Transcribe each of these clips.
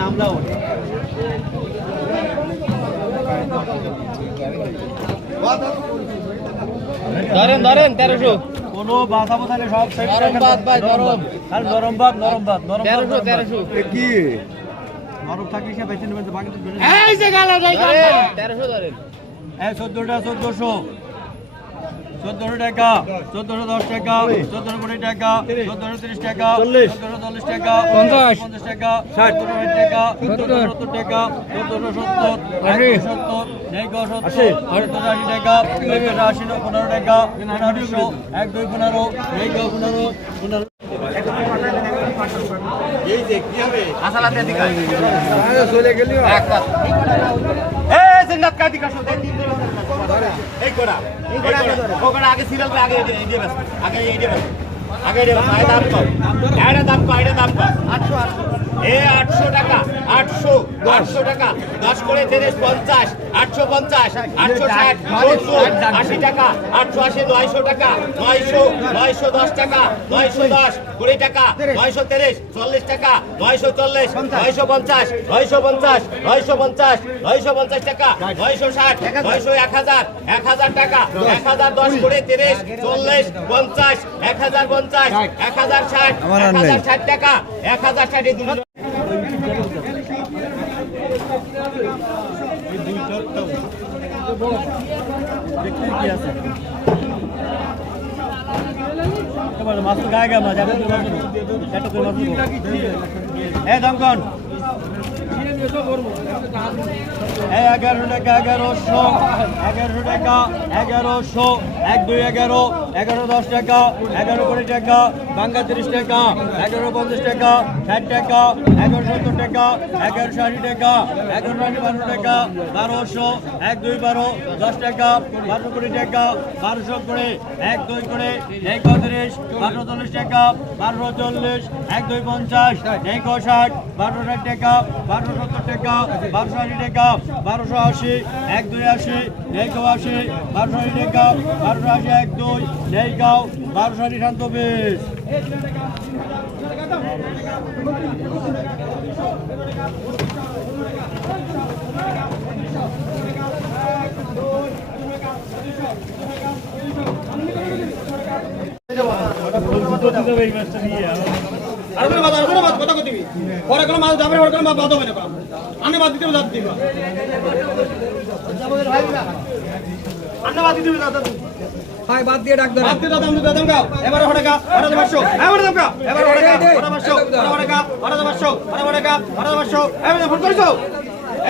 নাম দাও। ধরেন ধরেন তেরোশো। কোনো বাধা বোধা সব নরম ভাত ভাই, নরম। আর নরম ভাত নরম ভাত নরম তেরোশো। তেরোশো কি? নরম থাকলে সে বেছে নেবেন বাকি তো এই যে গালা ধরেন তেরোশো ধরেন এই চোদ্দোটা চোদ্দোশো। চোদ্দোশো টাকা চোদ্দোশো দশ টাকা চোদ্দোশো কুড়ি টাকা চোদ্দোশো তিরিশ টাকা চোদ্দোশো চল্লিশ টাকা পঞ্চাশ। পঞ্চাশ টাকা চোদ্দোশো ষাট টাকা চোদ্দোশো সত্তর টাকা চোদ্দোশো সত্তর আশি। একশো সত্তর সত্তর আশি। টাকা নয়শো আশি পনেরো টাকা পনেরোশো এক দুই পনেরো নয়শো পনেরো পনেরো। আসালাতে দিকা চলে গেলি জিন্নাত কাটি কাশো দেন। এই কোড়া এই ও আগে সিরিয়াল আগে এই দিয়ে- দিয়ে আগে এই দিয়ে আগে দাম কম এটা দাম কম এটা দাম 800 800 এ 800 টাকা 800 800 টাকা 10 করে তিরিশ, পঞ্চাশ 850 860 70 80 টাকা 880 900 টাকা 900 910 টাকা 910 20 টাকা 930 40 টাকা 940 950 950 950 950 টাকা 960 900 1000 1000 টাকা 1000 10 করে 30 40 50 1050 1060 আমার আর নেই। 1060 টাকা 1060 কি এক তো গায়ে গেল না যাবে তুই মাছ মাছ এ দাম কোন এই এগারো টাকা এগারোশো এগারোশো টাকা এগারোশো এক দুই এগারো এগারো দশ টাকা এগারো কোটি টাকা বাঙ্গা টাকা এগারো পঞ্চাশ টাকা ষাট টাকা এগারো সত্তর টাকা এগারোশো আশি টাকা এগারো আশি বারো টাকা বারোশো এক দুই বারো দশ টাকা বারোশো কোটি টাকা বারোশো করে এক দুই করে এক পঁয়ত্রিশ বারোশো চল্লিশ টাকা বারোশো চল্লিশ এক দুই পঞ্চাশ এক ষাট বারোশো ষাট টাকা বারোশো সত্তর টাকা বারোশো আশি টাকা বারোশো আশি এক দুই আশি এক আশি বারোশো আশি টাকা বারোশো আশি এক দুই এই গাও বারোশো আশি শান্ত বিশ আর কোনো বাদ আর কোনো বাদ কথা কইবি পরে কোনো মাছ যাবে পরে কোনো মাছ বাদ হবে না আনে বাদ দিতে বাদ দিবা আনে বাদ দিতে বাদ দিবা ভাই বাদ দিয়ে ডাক বাদ দিতে দাম দিতে দাম গাও এবারে হড়ে গা হড়ে পাঁচশো এবারে দাম গাও এবারে হড়ে গা হড়ে পাঁচশো হড়ে গা হড়ে পাঁচশো হড়ে গা হড়ে পাঁচশো এবারে ফোন করিছো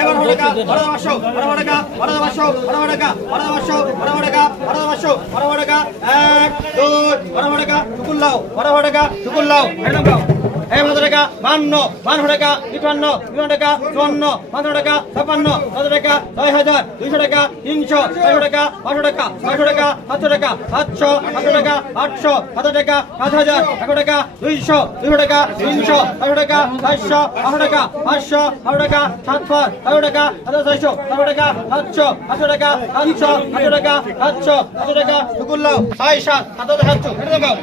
এবার হড়ে গা হড়ে হড়ে গা হড়ে পাঁচশো হড়ে গা হড়ে পাঁচশো হড়ে গা হড়ে পাঁচশো হড়ে গা এক দুই হড়ে গা টুকুল লাও হড়ে গা টুকুল লাও এটা গাও এই পাঁচশো টাকা বান্ন বান্ন টাকা, তিপ্পান্ন তিপ্পান্ন টাকা, চুয়ান্ন পাঁচশো টাকা, ছাপ্পান্ন পাঁচশো টাকা, ছয় হাজার, দুইশো টাকা, তিনশো, ছয়শো টাকা, পাঁচশো টাকা, ছয়শো টাকা, সাতশো টাকা, সাতশো সাতশো টাকা, আটশো, সাতশো টাকা, পাঁচ হাজার, একশো টাকা, দুইশো দুইশো টাকা, তিনশো, ছয়শো টাকা, চারশো, পাঁচশো টাকা, পাঁচশো পাঁচশো টাকা, সাতশো, ছয়শো টাকা, সাতশো, ছয়শো ছয়শো টাকা, সাতশো সাতশো টাকা, সাতশো সাতশো টাকা, সাতশো সাতশো টাকা টুকুল্লাও ছয়, সাত, সাতশো সাতশো, এটা দেখাও